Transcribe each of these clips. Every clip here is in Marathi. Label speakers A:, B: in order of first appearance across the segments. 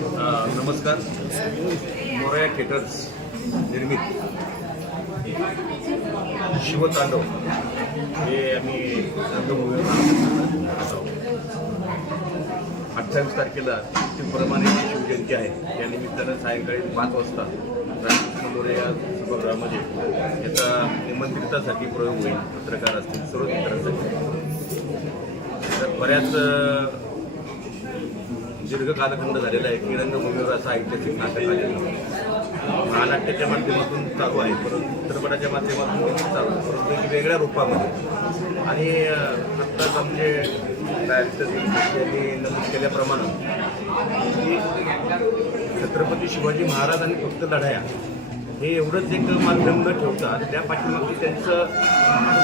A: नमस्कार. मोरया थिएटर्स निर्मित. शिवतांडव हे आम्ही अठ्ठावीस तारखेला प्रमाणे शिवजयंती आहे. या निमित्तानं सायंकाळी पाच वाजता रामकृष्ण मोरे या सभागृहामध्ये याचा निमंत्रितासाठी प्रयोग होईल. पत्रकार असतील सर्व मित्रांसाठी. तर बऱ्याच दीर्घ कालखंड झालेला आहे. की रंगभूमीवर असं ऐतिहासिक नाटक आलेलं महानाट्याच्या माध्यमातून चालू आहे परंतु चित्रपटाच्या माध्यमातून देखील चालू आहे. परंतु एक वेगळ्या रूपामध्ये. आणि आत्ताच आमचे डायरेक्टर यांनी नमूद केल्याप्रमाणे छत्रपती शिवाजी महाराज आणि फक्त लढाया हे एवढंच एक माध्यम न ठेवता त्या पाठीमागे त्यांचं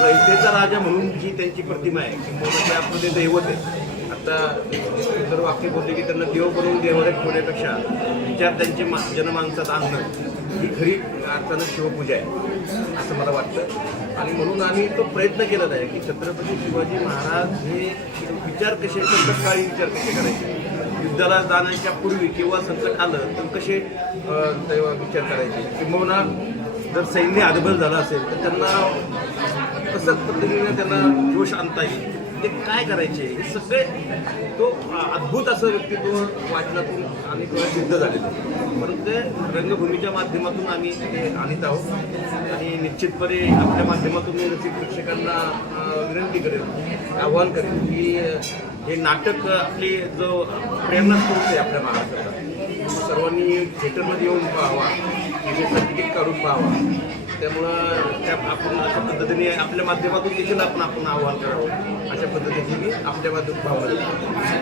A: रयतेचा राजा म्हणून जी त्यांची प्रतिमा आहे किंवा आपलं ते दैवत आहे आता जर वाक्य बोलले की त्यांना देव बनवून देवाऱ्यात ठेवण्यापेक्षा विचार त्यांचे मा जनमानसात आणणं ही खरी अर्थानं शिवपूजा आहे असं मला वाटतं. आणि म्हणून आम्ही तो प्रयत्न केलेला आहे की छत्रपती शिवाजी महाराज हे विचार कसे संकटकाळी विचार कसे करायचे? युद्धाला जाण्याच्या पूर्वी किंवा संकट आलं तर कसे विचार करायचे? किंबहुना जर सैन्य अदबल झालं असेल तर त्यांना कसं पद्धतीने त्यांना जोश आणता येईल? ते काय करायचे? हे सगळे तो अद्भुत असं व्यक्तित्व वाचनातून आणि थोडं सिद्ध झालेलं. परंतु ते रंगभूमीच्या माध्यमातून आम्ही ते आणत आहोत. आणि निश्चितपणे आपल्या माध्यमातून मी रसिक प्रेक्षकांना विनंती करेन आव्हान करेन की हे नाटक आपली जो प्रेरणा स्रोत आहे आपल्या महाराष्ट्राचा सर्वांनी थिएटरमध्ये येऊन पाहावा त्याचे तिकीट काढून पाहावा. त्यामुळं त्या आपण अशा पद्धतीने आपल्या माध्यमातून देखील आपण आपण आव्हान करावं. अशा पद्धतीने मी आपल्या माध्यमातून भावना